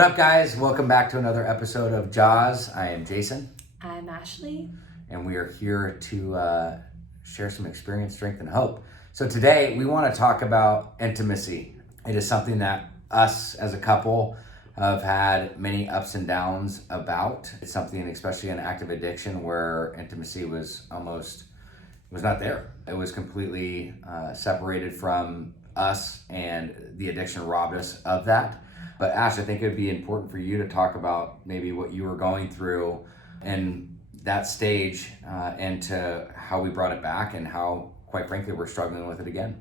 What up, guys? Welcome back to another episode of JAWS. I am Jason. I'm Ashley. And we are here to share some experience, strength, and hope. So today we want to talk about intimacy. It is something that us as a couple have had many ups and downs about. It's something, especially in active addiction, where intimacy was not there. It was completely separated from us, and the addiction robbed us of that. But Ash, I think it would be important for you to talk about maybe what you were going through and that stage and to how we brought it back and how, quite frankly, we're struggling with it again.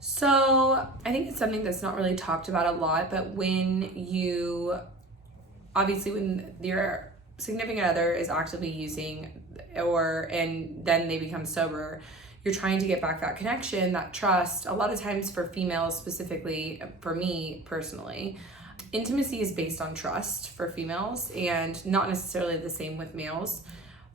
So I think it's something that's not really talked about a lot, but when your significant other is actively using and then they become sober, you're trying to get back that connection, that trust. A lot of times for females specifically, for me personally, intimacy is based on trust for females and not necessarily the same with males.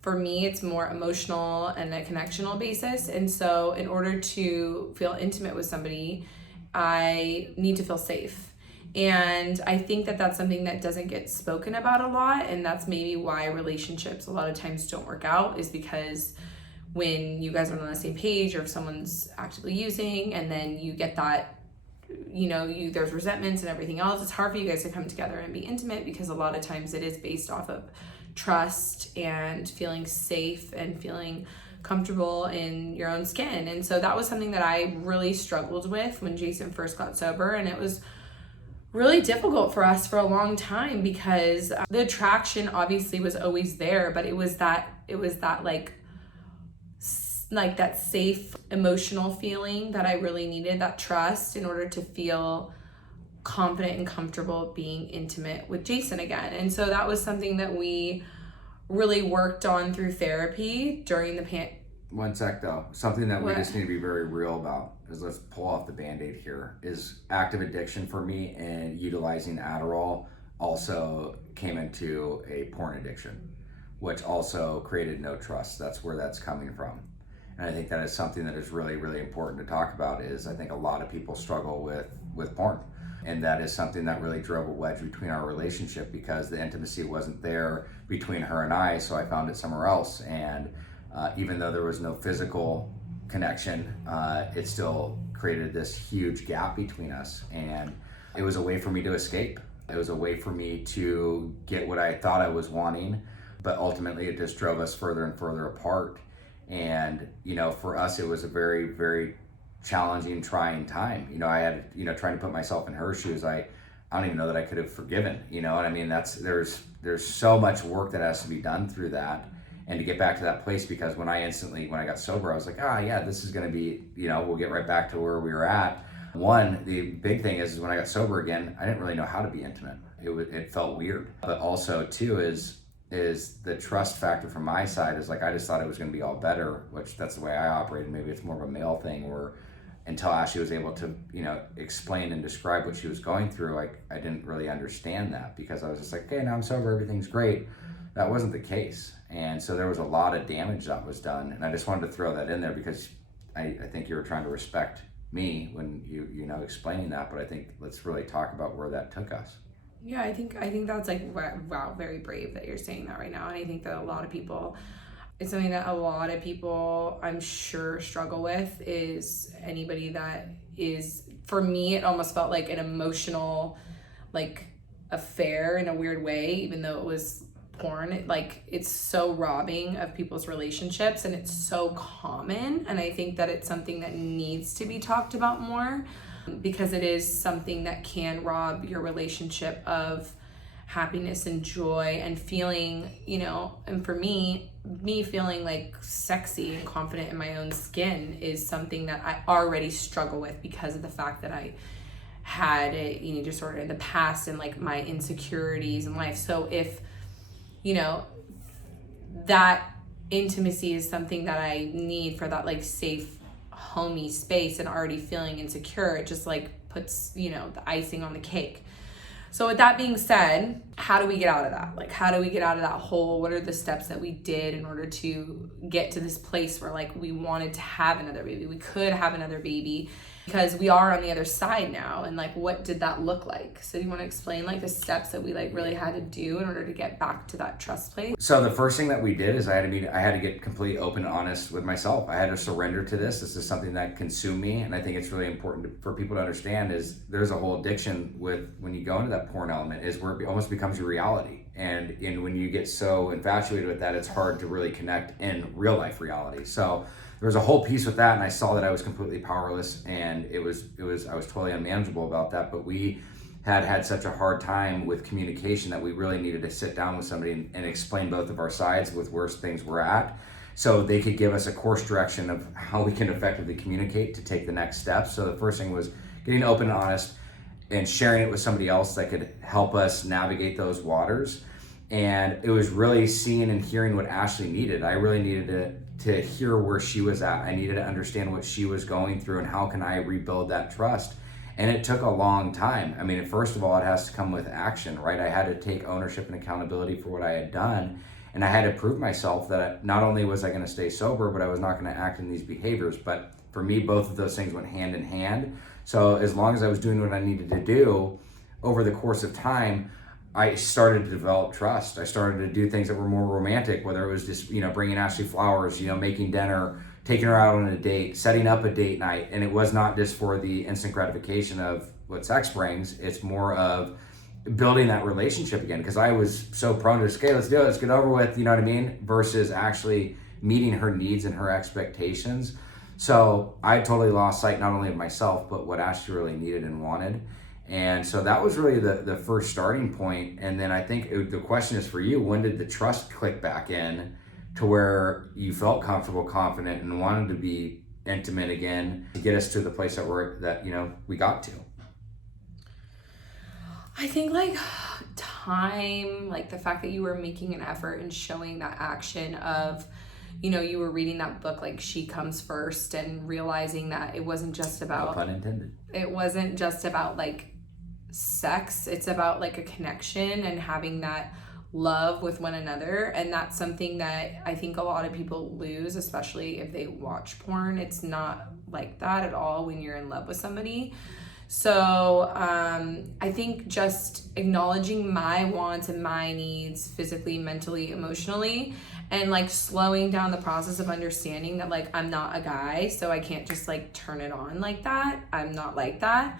For me, it's more emotional and a connectional basis. And so in order to feel intimate with somebody, I need to feel safe. And I think that that's something that doesn't get spoken about a lot. And that's maybe why relationships a lot of times don't work out, is because when you guys are on the same page, or if someone's actively using and then you get that, there's resentments and everything else, it's hard for you guys to come together and be intimate, because a lot of times it is based off of trust and feeling safe and feeling comfortable in your own skin. And so that was something that I really struggled with when Jason first got sober, and it was really difficult for us for a long time, because the attraction obviously was always there, but it was that like that safe emotional feeling that I really needed, that trust, in order to feel confident and comfortable being intimate with Jason again. And so that was something that we really worked on through therapy during the One sec though, something that we just need to be very real about is, let's pull off the Band-Aid here, is active addiction for me, and utilizing Adderall also came into a porn addiction, which also created no trust. That's where that's coming from. And I think that is something that is really, really important to talk about. Is I think a lot of people struggle with porn. And that is something that really drove a wedge between our relationship, because the intimacy wasn't there between her and I, so I found it somewhere else. And even though there was no physical connection, it still created this huge gap between us. And it was a way for me to escape. It was a way for me to get what I thought I was wanting, but ultimately it just drove us further and further apart. And, for us, it was a very, very challenging, trying time. I had, trying to put myself in her shoes. I don't even know that I could have forgiven, what I mean? There's so much work that has to be done through that. And to get back to that place, because when I got sober, I was like, this is going to be, we'll get right back to where we were at. One, the big thing is when I got sober again, I didn't really know how to be intimate. It felt weird. But also too is the trust factor from my side is like, I just thought it was going to be all better, which that's the way I operated. Maybe it's more of a male thing, where until Ashley was able to, explain and describe what she was going through, I didn't really understand that, because I was just like, okay, now I'm sober, everything's great. That wasn't the case. And so there was a lot of damage that was done. And I just wanted to throw that in there, because I think you were trying to respect me when you explaining that, but I think let's really talk about where that took us. Yeah, I think that's wow, very brave that you're saying that right now. And I think that it's something that a lot of people, I'm sure, struggle with, is anybody that is, for me, it almost felt like an emotional, affair in a weird way, even though it was porn. It's so robbing of people's relationships, and it's so common. And I think that it's something that needs to be talked about more, because it is something that can rob your relationship of happiness and joy and feeling, and for me feeling sexy and confident in my own skin is something that I already struggle with, because of the fact that I had an eating disorder in the past and my insecurities in life. So if, that intimacy is something that I need for that safe, homey space, and already feeling insecure, it just puts the icing on the cake. So with that being said, how do we get out of that? How do we get out of that hole? What are the steps that we did in order to get to this place where we wanted to have another baby? We could have another baby. because we are on the other side now. And like, what did that look like? So do you want to explain like the steps that we like really had to do in order to get back to that trust place? So the first thing that we did is I had to get completely open and honest with myself. I had to surrender to this. This is something that consumed me, and I think it's really important for people to understand is there's a whole addiction with when you go into that porn element is where it almost becomes your reality. And when you get so infatuated with that, it's hard to really connect in real life reality. So there was a whole piece with that, and I saw that I was completely powerless, and I was totally unmanageable about that. But we had such a hard time with communication that we really needed to sit down with somebody and explain both of our sides with where things were at, so they could give us a course direction of how we can effectively communicate to take the next steps. So the first thing was getting open and honest and sharing it with somebody else that could help us navigate those waters. And it was really seeing and hearing what Ashley needed. I really needed to hear where she was at. I needed to understand what she was going through and how can I rebuild that trust. And it took a long time. I mean, first of all, it has to come with action, right? I had to take ownership and accountability for what I had done. And I had to prove myself that not only was I going to stay sober, but I was not going to act in these behaviors. But for me, both of those things went hand in hand. So as long as I was doing what I needed to do over the course of time, I started to develop trust. I started to do things that were more romantic, whether it was just, bringing Ashley flowers, making dinner, taking her out on a date, setting up a date night. And it was not just for the instant gratification of what sex brings. It's more of building that relationship again, because I was so prone to just, okay, let's do it, let's get over with, you know what I mean? Versus actually meeting her needs and her expectations. So I totally lost sight not only of myself, but what Ashley really needed and wanted. And so that was really the first starting point. And then I think the question is for you, when did the trust click back in to where you felt comfortable, confident, and wanted to be intimate again to get us to the place that we got to? I think like time, like the fact that you were making an effort and showing that action of, you were reading that book, like She Comes First, and realizing that it wasn't just about, no pun intended. It wasn't just about like sex. It's about like a connection and having that love with one another. And that's something that I think a lot of people lose, especially if they watch porn. It's not like that at all when you're in love with somebody. So I think just acknowledging my wants and my needs physically, mentally, emotionally, and like slowing down the process of understanding that like I'm not a guy, so I can't just like turn it on like that. I'm not like that.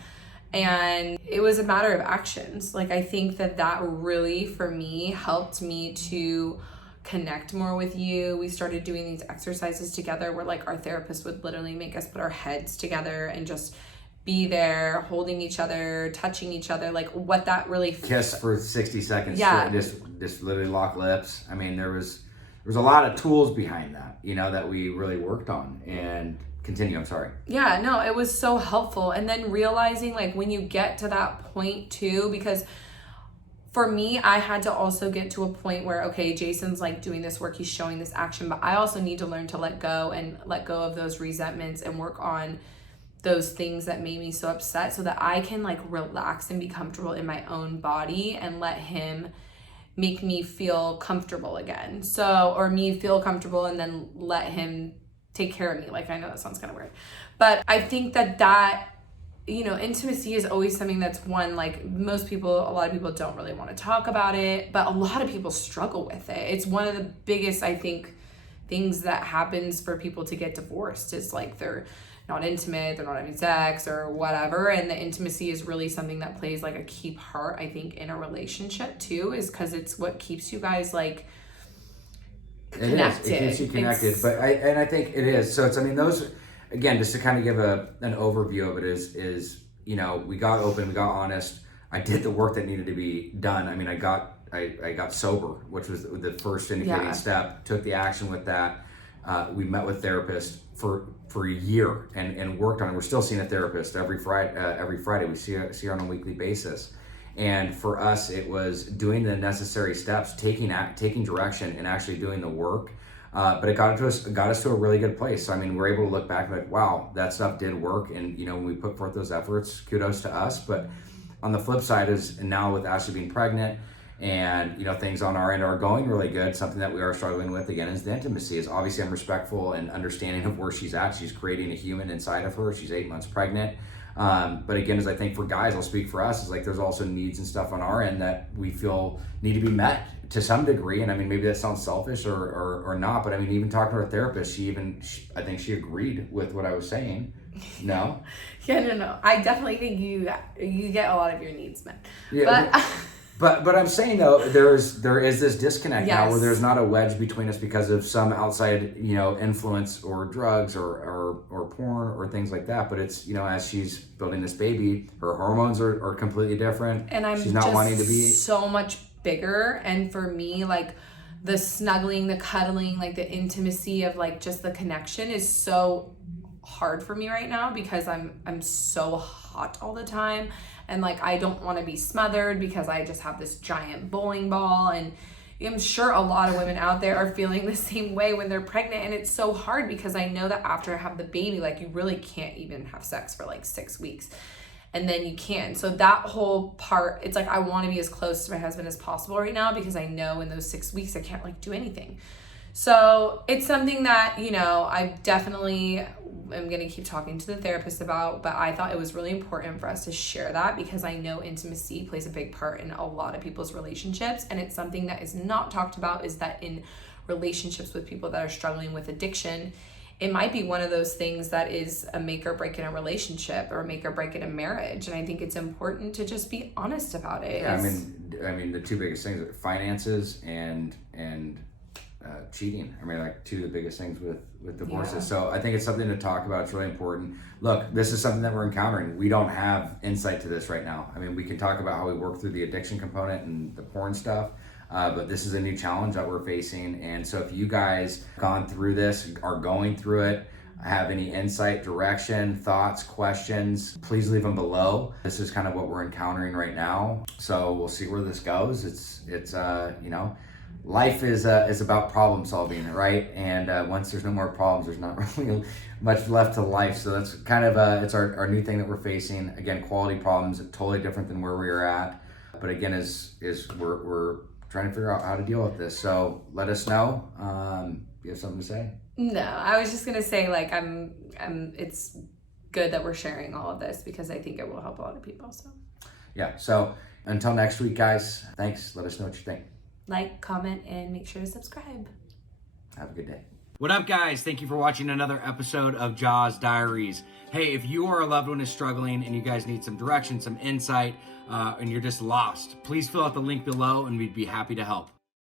And it was a matter of actions. Like I think that really for me helped me to connect more with you. We started doing these exercises together where like our therapist would literally make us put our heads together and just be there, holding each other, touching each other, like what that really kiss for 60 seconds. Yeah. Just literally lock lips. I mean, there was a lot of tools behind that, that we really worked on. And continue, I'm sorry. Yeah, no, it was so helpful. And then realizing like when you get to that point too, because for me, I had to also get to a point where, okay, Jason's like doing this work, he's showing this action, but I also need to learn to let go of those resentments and work on those things that made me so upset so that I can like relax and be comfortable in my own body and let him make me feel comfortable again. Or me feel comfortable and then let him take care of me. Like, I know that sounds kind of weird, but I think that intimacy is always something that's one, like a lot of people don't really want to talk about it, but a lot of people struggle with it. It's one of the biggest, I think, things that happens for people to get divorced is like they're not intimate, they're not having sex or whatever. And the intimacy is really something that plays like a key part, I think, in a relationship too, is because it's what keeps you guys like connected. It keeps you connected. I think it is. So it's, those, again, just to kind of give an overview of it is, we got open, we got honest. I did the work that needed to be done. I got sober, which was the first indicating step, took the action with that. We met with therapists for a year and worked on it. We're still seeing a therapist every Friday. We see her on a weekly basis. And for us, it was doing the necessary steps, taking direction and actually doing the work. But it got us to a really good place. So, we're able to look back and like, wow, that stuff did work. And, when we put forth those efforts, kudos to us. But on the flip side is now with Ashley being pregnant And, things on our end are going really good. Something that we are struggling with, again, is the intimacy. Is obviously I'm respectful and understanding of where she's at. She's creating a human inside of her. She's 8 months pregnant. But again, as I think for guys, I'll speak for us, is like there's also needs and stuff on our end that we feel need to be met to some degree. And I mean, maybe that sounds selfish or not, but I mean, even talking to our therapist, I think she agreed with what I was saying. No? Yeah, no. I definitely think you get a lot of your needs met. Yeah, but I'm saying though, there is this disconnect now where Yes. there's not a wedge between us because of some outside, influence or drugs or porn or things like that. But it's, as she's building this baby, her hormones are completely different. And she's not wanting to be so much bigger. And for me, like the snuggling, the cuddling, like the intimacy of like just the connection is so hard for me right now because I'm so hot all the time. And like, I don't want to be smothered because I just have this giant bowling ball. And I'm sure a lot of women out there are feeling the same way when they're pregnant. And it's so hard because I know that after I have the baby, like you really can't even have sex for like 6 weeks. And then you can. So that whole part, it's like I want to be as close to my husband as possible right now because I know in those 6 weeks I can't like do anything. So it's something that, I definitely am going to keep talking to the therapist about, but I thought it was really important for us to share that because I know intimacy plays a big part in a lot of people's relationships. And it's something that is not talked about is that in relationships with people that are struggling with addiction, it might be one of those things that is a make or break in a relationship or make or break in a marriage. And I think it's important to just be honest about it. Yeah, I mean, the two biggest things are finances and cheating. I mean, like two of the biggest things with divorces. Yeah. So I think it's something to talk about. It's really important. Look, this is something that we're encountering. We don't have insight to this right now. I mean, we can talk about how we work through the addiction component and the porn stuff, but this is a new challenge that we're facing. And so if you guys gone through this, are going through it, have any insight, direction, thoughts, questions, please leave them below. This is kind of what we're encountering right now. So we'll see where this goes. It's life is about problem solving, right? And once there's no more problems, there's not really much left to life. So that's kind of it's our new thing that we're facing. Again, quality problems, totally different than where we were at. But again, we're trying to figure out how to deal with this. So let us know. You have something to say? No, I was just gonna say like it's good that we're sharing all of this because I think it will help a lot of people. So yeah. So until next week, guys. Thanks. Let us know what you think. Like, comment, and make sure to subscribe. Have a good day. What up, guys? Thank you for watching another episode of JAWS Diaries. Hey, if you or a loved one is struggling and you guys need some direction, some insight, and you're just lost, please fill out the link below and we'd be happy to help.